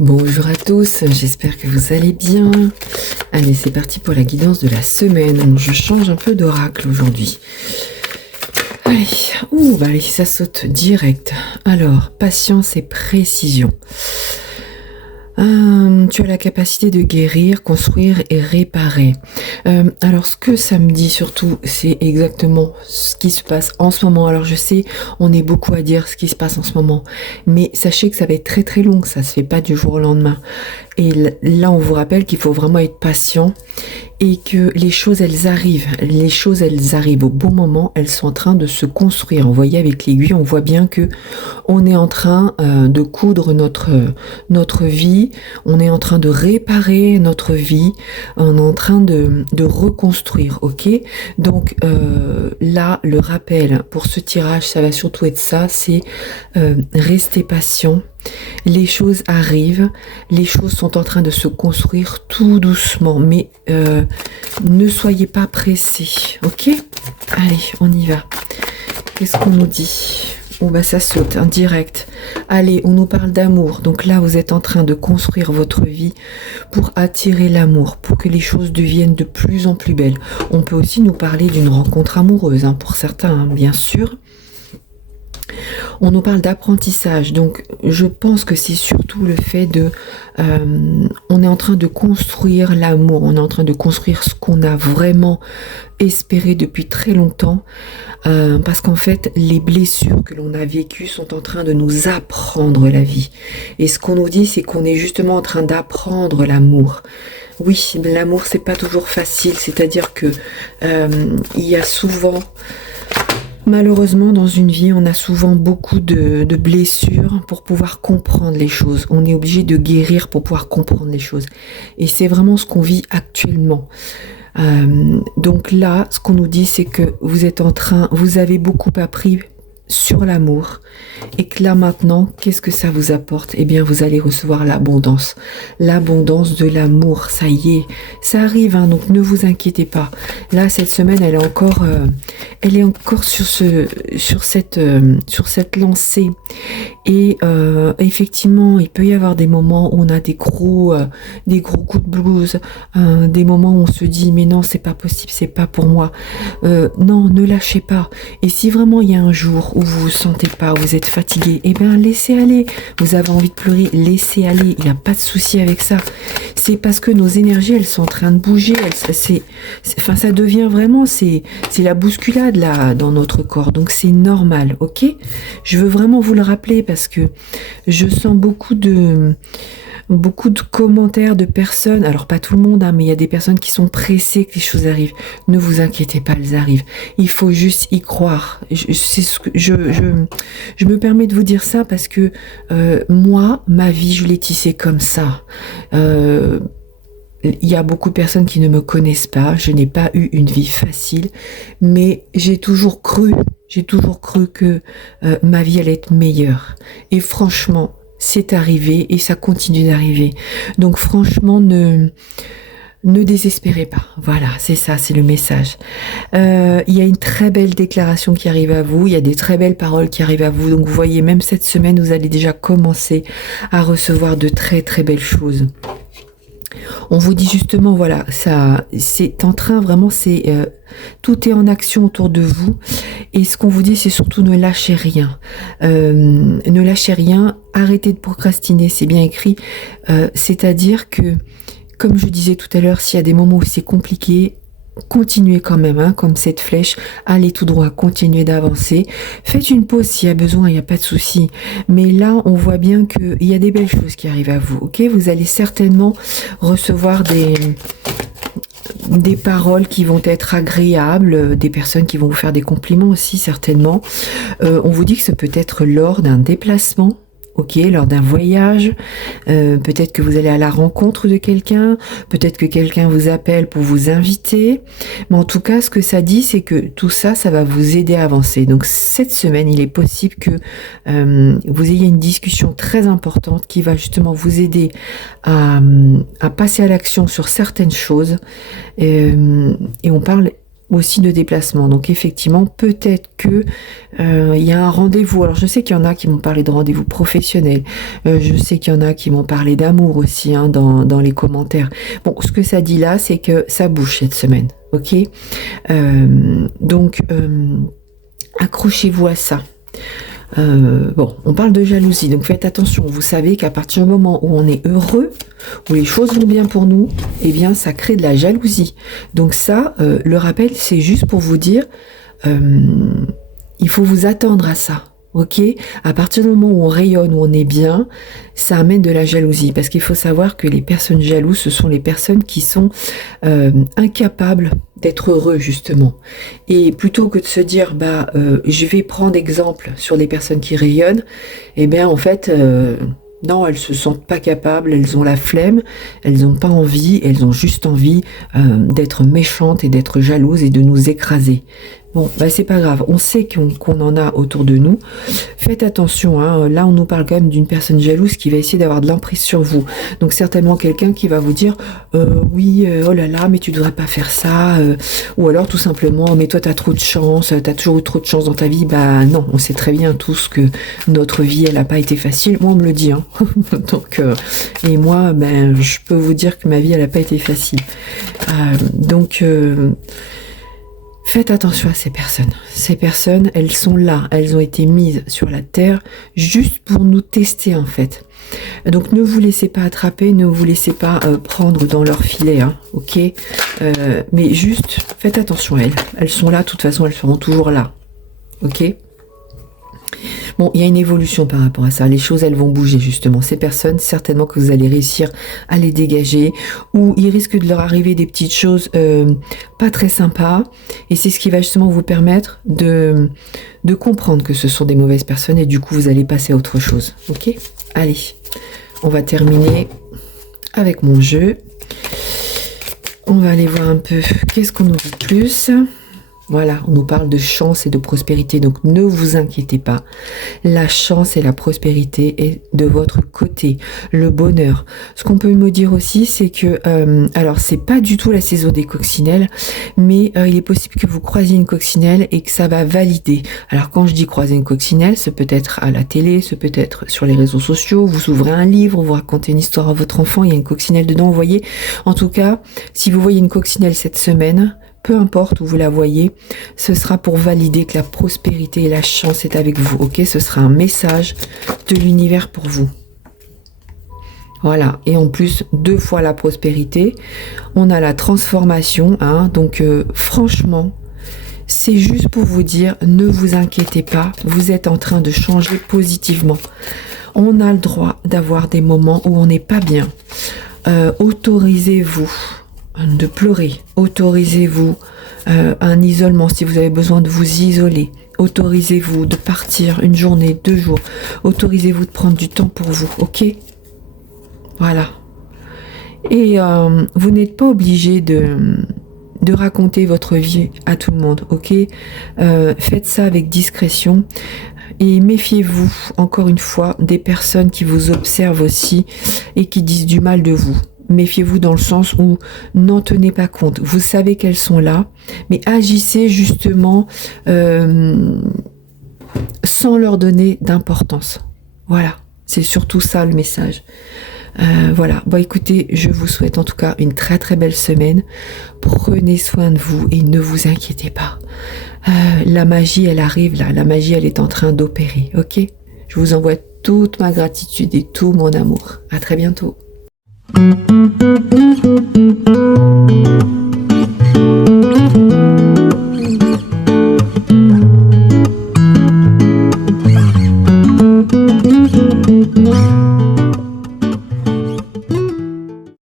Bonjour à tous, j'espère que vous allez bien. Allez, c'est parti pour la guidance de la semaine. Je change un peu d'oracle aujourd'hui. Allez, ça saute direct. Alors, patience et précision. Tu as la capacité de guérir, construire et réparer. Alors, ce que ça me dit surtout, c'est exactement ce qui se passe en ce moment. Alors, je sais, on est beaucoup à dire ce qui se passe en ce moment, mais sachez que ça va être très très long, ça se fait pas du jour au lendemain. Et là, on vous rappelle qu'il faut vraiment être patient et que les choses, elles arrivent. Les choses, elles arrivent au bon moment. Elles sont en train de se construire. Vous voyez, avec l'aiguille, on voit bien que on est en train de coudre notre vie. On est en train de réparer notre vie. On est en train de reconstruire, ok? Donc là, le rappel pour ce tirage, ça va surtout être ça, c'est rester patient. Les choses arrivent, les choses sont en train de se construire tout doucement, mais ne soyez pas pressés, ok? Allez, on y va. Qu'est-ce qu'on nous dit? Ça saute, direct. Allez, on nous parle d'amour. Donc là, vous êtes en train de construire votre vie pour attirer l'amour, pour que les choses deviennent de plus en plus belles. On peut aussi nous parler d'une rencontre amoureuse, pour certains, bien sûr. On nous parle d'apprentissage, donc je pense que c'est surtout le fait de... on est en train de construire l'amour, on est en train de construire ce qu'on a vraiment espéré depuis très longtemps, parce qu'en fait, les blessures que l'on a vécues sont en train de nous apprendre la vie. Et ce qu'on nous dit, c'est qu'on est justement en train d'apprendre l'amour. Oui, l'amour, c'est pas toujours facile, c'est-à-dire que il y a souvent... Malheureusement, dans une vie, on a souvent beaucoup de blessures pour pouvoir comprendre les choses. On est obligé de guérir pour pouvoir comprendre les choses. Et c'est vraiment ce qu'on vit actuellement. Donc là, ce qu'on nous dit, c'est que vous avez beaucoup appris sur l'amour, et que là maintenant, qu'est-ce que ça vous apporte? Eh bien, vous allez recevoir l'abondance de l'amour. Ça y est, ça arrive, donc ne vous inquiétez pas. Là, cette semaine, elle est encore sur cette lancée. Et effectivement, il peut y avoir des moments où on a des gros coups de blues, des moments où on se dit mais non, c'est pas possible, c'est pas pour moi. Non, ne lâchez pas. Et si vraiment il y a un jour où vous vous sentez pas, où vous êtes fatigué, eh bien laissez aller. Vous avez envie de pleurer, laissez aller. Il n'y a pas de souci avec ça. C'est parce que nos énergies, elles sont en train de bouger. Ça devient vraiment, c'est la bousculade là dans notre corps. Donc c'est normal, ok? Je veux vraiment vous le rappeler parce que je sens beaucoup de commentaires de personnes, alors pas tout le monde, mais il y a des personnes qui sont pressées que les choses arrivent. Ne vous inquiétez pas, elles arrivent. Il faut juste y croire. Je me permets de vous dire ça parce que moi, ma vie, je l'ai tissée comme ça. Il y a beaucoup de personnes qui ne me connaissent pas. Je n'ai pas eu une vie facile, mais j'ai toujours cru que ma vie allait être meilleure. Et franchement, c'est arrivé et ça continue d'arriver. Donc franchement, ne désespérez pas. Voilà, c'est ça, c'est le message. Il y a une très belle déclaration qui arrive à vous. Il y a des très belles paroles qui arrivent à vous. Donc vous voyez, même cette semaine, vous allez déjà commencer à recevoir de très très belles choses. On vous dit justement, voilà, ça, c'est en train vraiment, tout est en action autour de vous. Et ce qu'on vous dit, c'est surtout ne lâchez rien. Ne lâchez rien, arrêtez de procrastiner, c'est bien écrit. C'est-à-dire que, comme je disais tout à l'heure, s'il y a des moments où c'est compliqué, continuez quand même, comme cette flèche, allez tout droit, continuez d'avancer. Faites une pause s'il y a besoin, il n'y a pas de souci. Mais là, on voit bien qu'il y a des belles choses qui arrivent à vous, ok? Vous allez certainement recevoir des paroles qui vont être agréables, des personnes qui vont vous faire des compliments aussi, certainement. On vous dit que ce peut être lors d'un déplacement, ok, lors d'un voyage, peut-être que vous allez à la rencontre de quelqu'un, peut-être que quelqu'un vous appelle pour vous inviter, mais en tout cas, ce que ça dit, c'est que tout ça, ça va vous aider à avancer. Donc cette semaine, il est possible que vous ayez une discussion très importante qui va justement vous aider à passer à l'action sur certaines choses, et on parle aussi de déplacement. Donc effectivement, peut-être que il y a un rendez-vous. Alors je sais qu'il y en a qui m'ont parlé de rendez-vous professionnel. Je sais qu'il y en a qui m'ont parlé d'amour aussi dans les commentaires. Bon, ce que ça dit là, c'est que ça bouge cette semaine. Ok, donc accrochez-vous à ça. Bon, on parle de jalousie, donc faites attention. Vous savez qu'à partir du moment où on est heureux, où les choses vont bien pour nous, eh bien, ça crée de la jalousie. Donc ça, le rappel, c'est juste pour vous dire, il faut vous attendre à ça. Ok, à partir du moment où on rayonne, où on est bien, ça amène de la jalousie. Parce qu'il faut savoir que les personnes jalouses, ce sont les personnes qui sont incapables d'être heureux, justement. Et plutôt que de se dire, je vais prendre exemple sur les personnes qui rayonnent, eh bien, en fait, non, elles se sentent pas capables, elles ont la flemme, elles n'ont pas envie, elles ont juste envie d'être méchantes et d'être jalouses et de nous écraser. Bon, c'est pas grave, on sait qu'on en a autour de nous. Faites attention, hein. Là on nous parle quand même d'une personne jalouse qui va essayer d'avoir de l'emprise sur vous. Donc certainement quelqu'un qui va vous dire oui, oh là là, mais tu devrais pas faire ça, ou alors tout simplement, mais toi t'as trop de chance, t'as toujours eu trop de chance dans ta vie. Bah non, on sait très bien tous que notre vie elle a pas été facile. Moi on me le dit, hein. Donc et moi, je peux vous dire que ma vie elle a pas été facile. Donc faites attention à ces personnes. Ces personnes, elles sont là, elles ont été mises sur la terre juste pour nous tester en fait. Donc ne vous laissez pas attraper, ne vous laissez pas prendre dans leur filet, hein, ok, mais juste faites attention à elles. Elles sont là, de toute façon elles seront toujours là, ok. Bon, il y a une évolution par rapport à ça. Les choses, elles vont bouger justement. Ces personnes, certainement que vous allez réussir à les dégager, ou il risque de leur arriver des petites choses pas très sympas. Et c'est ce qui va justement vous permettre de comprendre que ce sont des mauvaises personnes et du coup, vous allez passer à autre chose. Ok ? Allez, on va terminer avec mon jeu. On va aller voir un peu qu'est-ce qu'on nous dit de plus. Voilà, on nous parle de chance et de prospérité, donc ne vous inquiétez pas. La chance et la prospérité est de votre côté, le bonheur. Ce qu'on peut me dire aussi, c'est que, alors c'est pas du tout la saison des coccinelles, mais il est possible que vous croisiez une coccinelle et que ça va valider. Alors quand je dis croiser une coccinelle, ce peut être à la télé, ce peut être sur les réseaux sociaux, vous ouvrez un livre, vous racontez une histoire à votre enfant, il y a une coccinelle dedans, vous voyez. En tout cas, si vous voyez une coccinelle cette semaine, peu importe où vous la voyez, ce sera pour valider que la prospérité et la chance est avec vous, ok? Ce sera un message de l'univers pour vous. Voilà, et en plus, 2 fois la prospérité, on a la transformation, hein, donc franchement, c'est juste pour vous dire, ne vous inquiétez pas, vous êtes en train de changer positivement. On a le droit d'avoir des moments où on n'est pas bien. Autorisez-vous de pleurer, autorisez-vous un isolement si vous avez besoin de vous isoler, autorisez-vous de partir une journée, 2 jours, autorisez-vous de prendre du temps pour vous, ok? Voilà. Et vous n'êtes pas obligé de raconter votre vie à tout le monde, ok? Faites ça avec discrétion et méfiez-vous, encore une fois, des personnes qui vous observent aussi et qui disent du mal de vous. Méfiez-vous dans le sens où n'en tenez pas compte. Vous savez qu'elles sont là, mais agissez justement sans leur donner d'importance. Voilà, c'est surtout ça le message. Voilà, bon écoutez, je vous souhaite en tout cas une très très belle semaine. Prenez soin de vous et ne vous inquiétez pas. La magie, elle arrive là, la magie, elle est en train d'opérer, ok? Je vous envoie toute ma gratitude et tout mon amour. À très bientôt.